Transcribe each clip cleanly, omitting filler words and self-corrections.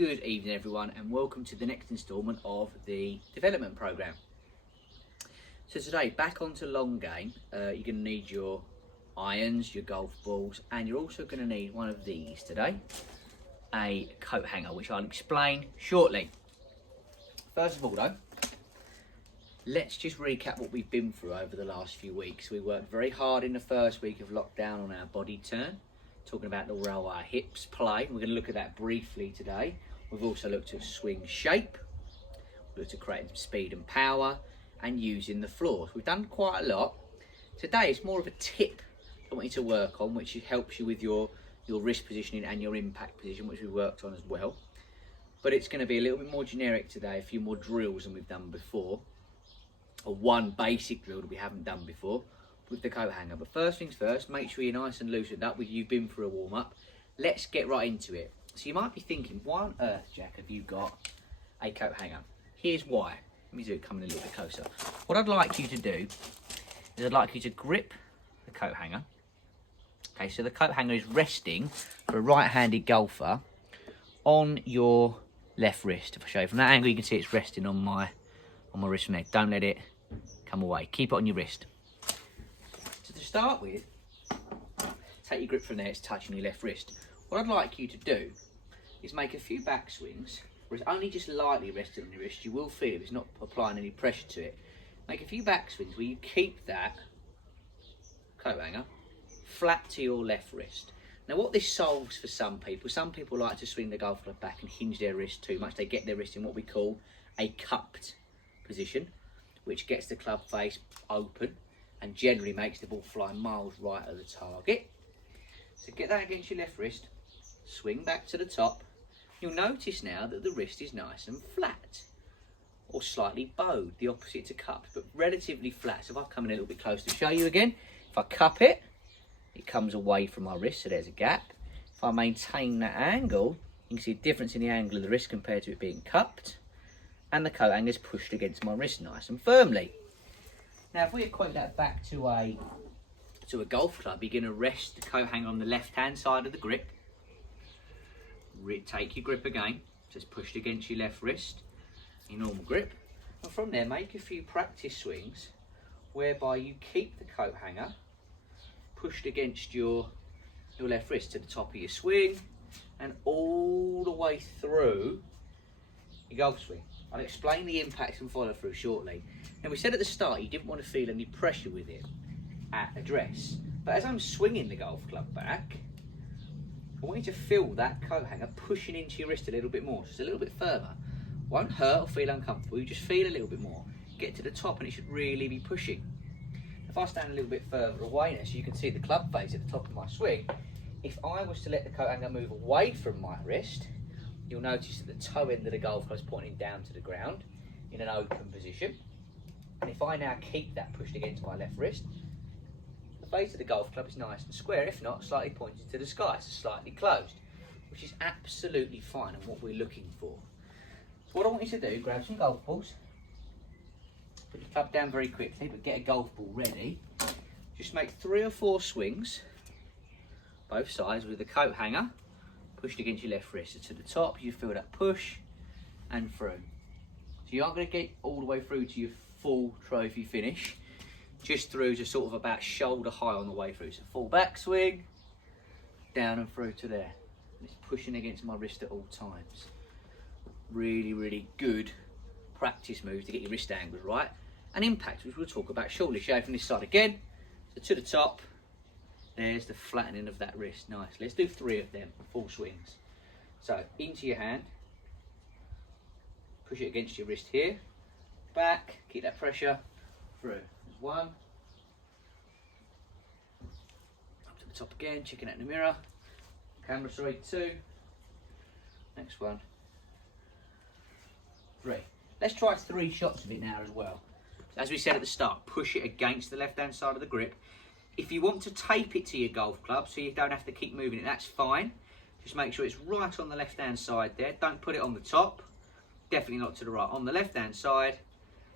Good evening everyone, and welcome to the next instalment of the development program. So today, back onto long game, you're going to need your irons, your golf balls, and you're also going to need one of these today, a coat hanger, which I'll explain shortly. First of all though, let's just recap what we've been through over the last few weeks. We worked very hard in the first week of lockdown on our body turn, talking about the role our hips play. We're going to look at that briefly today. We've also looked at swing shape, we've looked at creating speed and power, and using the floors. We've done quite a lot. Today it's more of a tip I want you to work on, which helps you with your wrist positioning and your impact position, which we worked on as well. But it's going to be a little bit more generic today, a few more drills than we've done before, or one basic drill that we haven't done before with the coat hanger. But first things first, make sure you're nice and loosened up. You've been through a warm-up. Let's get right into it. So you might be thinking, why on earth, Jack, have you got a coat hanger? Here's why. Let me do it coming a little bit closer. What I'd like you to do is I'd like you to grip the coat hanger. Okay, so the coat hanger is resting for a right-handed golfer on your left wrist. If I show you from that angle, you can see it's resting on my wrist from there. Don't let it come away. Keep it on your wrist. So to start with, take your grip from there. It's touching your left wrist. What I'd like you to do is make a few back swings where it's only just lightly rested on your wrist. You will feel it, it's not applying any pressure to it. Make a few back swings where you keep that coat hanger flat to your left wrist. Now what this solves for some people like to swing the golf club back and hinge their wrist too much. They get their wrist in what we call a cupped position, which gets the club face open and generally makes the ball fly miles right at the target. So get that against your left wrist, swing back to the top. You'll notice now that the wrist is nice and flat, or slightly bowed, the opposite to cupped, but relatively flat. So if I come in a little bit closer to show you again, if I cup it, it comes away from my wrist, so there's a gap. If I maintain that angle, you can see a difference in the angle of the wrist compared to it being cupped, and the coat hanger is pushed against my wrist nice and firmly. Now if we equate that back to a golf club, you're going to rest the coat hanger on the left hand side of the grip. Take your grip again, just pushed against your left wrist, your normal grip, and from there make a few practice swings whereby you keep the coat hanger pushed against your left wrist to the top of your swing and all the way through your golf swing. I'll explain the impacts and follow through shortly. Now we said at the start you didn't want to feel any pressure with it at address, but as I'm swinging the golf club back, I want you to feel that coat hanger pushing into your wrist a little bit more, just a little bit further. Won't hurt or feel uncomfortable, you just feel a little bit more. Get to the top and it should really be pushing. If I stand a little bit further away now, so you can see the club face at the top of my swing, if I was to let the coat hanger move away from my wrist, you'll notice that the toe end of the golf club is pointing down to the ground in an open position. And if I now keep that pushed against my left wrist, the face of the golf club is nice and square, if not slightly pointed to the sky, so slightly closed, which is absolutely fine and what we're looking for. So what I want you to do, grab some golf balls, put your club down very quickly, but get a golf ball ready. Just make 3 or 4 swings, both sides, with the coat hanger pushed against your left wrist. So to the top, you feel that push and through. So you aren't going to get all the way through to your full trophy finish, just through to sort of about shoulder high on the way through. So full back swing, down and through to there. And it's pushing against my wrist at all times. Really, really good practice move to get your wrist angles right. And impact, which we'll talk about shortly. Show from this side again. So to the top, there's the flattening of that wrist. Nice. Let's do 3 of them, full swings. So into your hand, push it against your wrist here, back, keep that pressure, through. There's 1. Up to the top again, checking out in the mirror. Camera, sorry, 2. Next one. 3. Let's try 3 shots of it now as well. As we said at the start, push it against the left-hand side of the grip. If you want to tape it to your golf club so you don't have to keep moving it, that's fine. Just make sure it's right on the left-hand side there. Don't put it on the top. Definitely not to the right. On the left-hand side.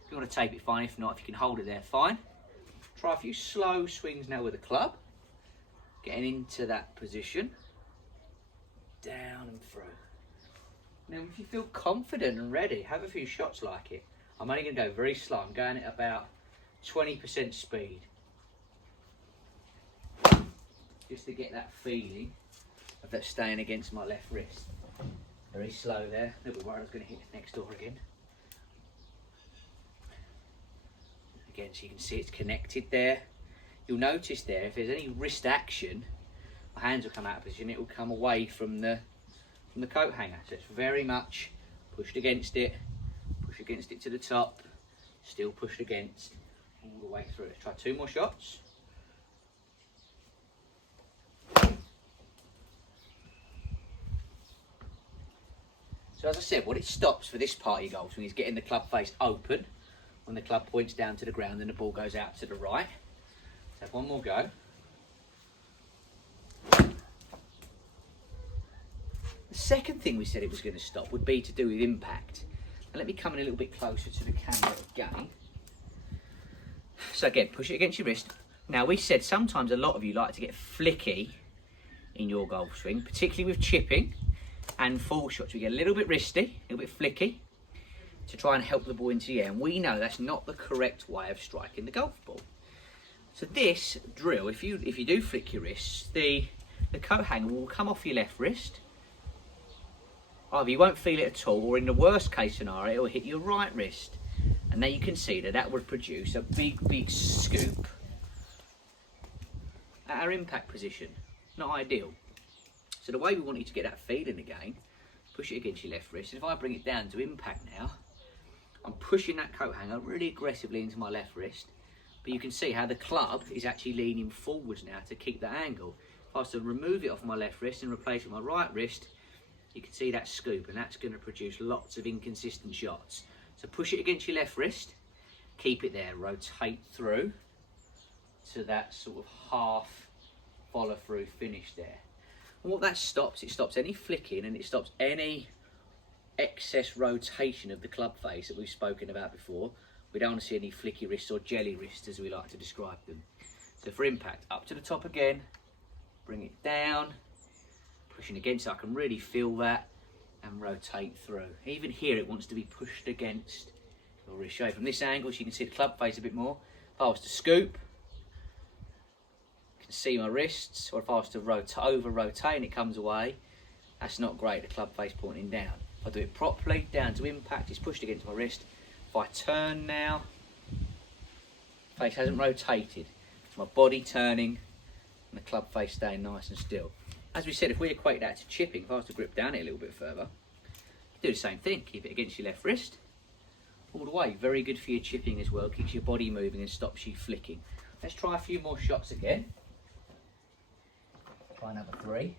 If you want to tape it, fine. If not, if you can hold it there, fine. Try a few slow swings now with the club. Getting into that position. Down and through. Now if you feel confident and ready, have a few shots like it. I'm only going to go very slow. I'm going at about 20% speed. Just to get that feeling of that staying against my left wrist. Very slow there. A little bit worried I was going to hit next door again. Again, so you can see it's connected there. You'll notice there, if there's any wrist action, my hands will come out of position, it will come away from the coat hanger. So it's very much pushed against it to the top, still pushed against all the way through. Let's try 2 more shots. So as I said, what it stops for this part of your golf swing is getting the club face open when the club points down to the ground and the ball goes out to the right. Let's have one more go. The second thing we said it was going to stop would be to do with impact. And let me come in a little bit closer to the camera again. So again, push it against your wrist. Now we said sometimes a lot of you like to get flicky in your golf swing, particularly with chipping and full shots. We get a little bit wristy, a little bit flicky to try and help the ball into the air. And we know that's not the correct way of striking the golf ball. So this drill, if you do flick your wrists, the coat hanger will come off your left wrist. Either you won't feel it at all, or in the worst case scenario, it will hit your right wrist. And now you can see that would produce a big scoop at our impact position. Not ideal. So the way we want you to get that feeling again, push it against your left wrist. And if I bring it down to impact now, I'm pushing that coat hanger really aggressively into my left wrist. But you can see how the club is actually leaning forwards now to keep that angle. If I was to remove it off my left wrist and replace it with my right wrist, you can see that scoop, and that's going to produce lots of inconsistent shots. So push it against your left wrist, keep it there, rotate through to that sort of half follow through finish there. And what that stops, it stops any flicking and it stops any excess rotation of the club face that we've spoken about before. We don't want to see any flicky wrists or jelly wrists as we like to describe them. So for impact, up to the top again, bring it down, pushing against it, I can really feel that, and rotate through. Even here it wants to be pushed against your wrist. Show from this angle so you can see the club face a bit more. If I was to scoop, you can see my wrists, or if I was to over rotate and it comes away, that's not great, the club face pointing down. If I do it properly, down to impact, it's pushed against my wrist. If I turn now, face hasn't rotated, it's my body turning and the club face staying nice and still. As we said, if we equate that to chipping, if I was to grip down it a little bit further, do the same thing. Keep it against your left wrist, all the way. Very good for your chipping as well. Keeps your body moving and stops you flicking. Let's try a few more shots again. Try number 3.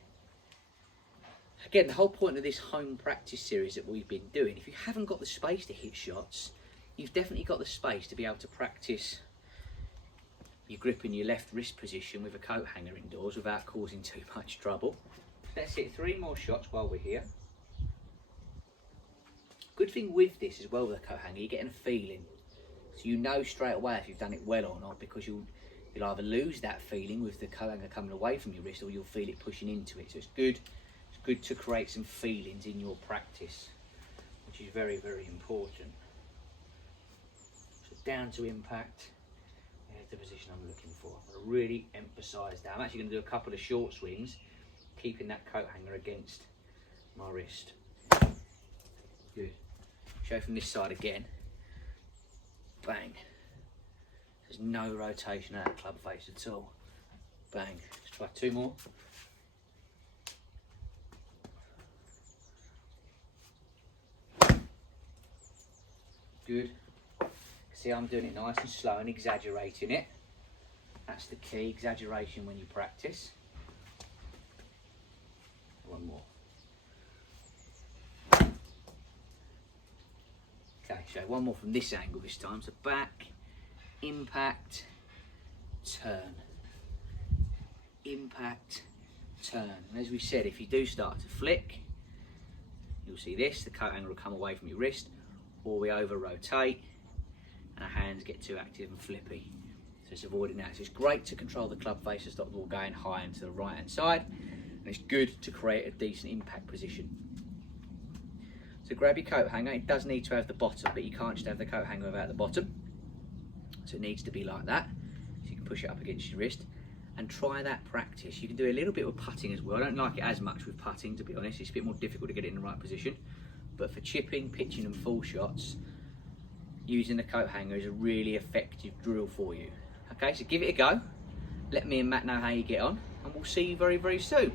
Again, the whole point of this home practice series that we've been doing, if you haven't got the space to hit shots, you've definitely got the space to be able to practice your grip in your left wrist position with a coat hanger indoors without causing too much trouble. Let's hit 3 more shots while we're here. Good thing with this as well with a coat hanger, you're getting a feeling. So you know straight away if you've done it well or not, because you'll either lose that feeling with the coat hanger coming away from your wrist, or you'll feel it pushing into it. So it's good to create some feelings in your practice, which is very, very important. So down to impact. The position I'm looking for. I'm going to really emphasise that. I'm actually going to do a couple of short swings, keeping that coat hanger against my wrist. Good. Show from this side again. Bang. There's no rotation out of the club face at all. Bang. Let's try 2 more. Good. See, I'm doing it nice and slow and exaggerating it. That's the key, exaggeration when you practice. 1 more. Okay, so 1 more from this angle this time. So back, impact, turn. Impact, turn. And as we said, if you do start to flick, you'll see this, the coat hanger will come away from your wrist, or we over rotate and our hands get too active and flippy. So it's avoiding that. So it's great to control the club face and stop the ball going high into the right hand side. And it's good to create a decent impact position. So grab your coat hanger. It does need to have the bottom, but you can't just have the coat hanger without the bottom. So it needs to be like that. So you can push it up against your wrist and try that practice. You can do a little bit with putting as well. I don't like it as much with putting, to be honest. It's a bit more difficult to get it in the right position. But for chipping, pitching and full shots, using the coat hanger is a really effective drill for you. Okay, so give it a go. Let me and Matt know how you get on, and we'll see you very, very soon.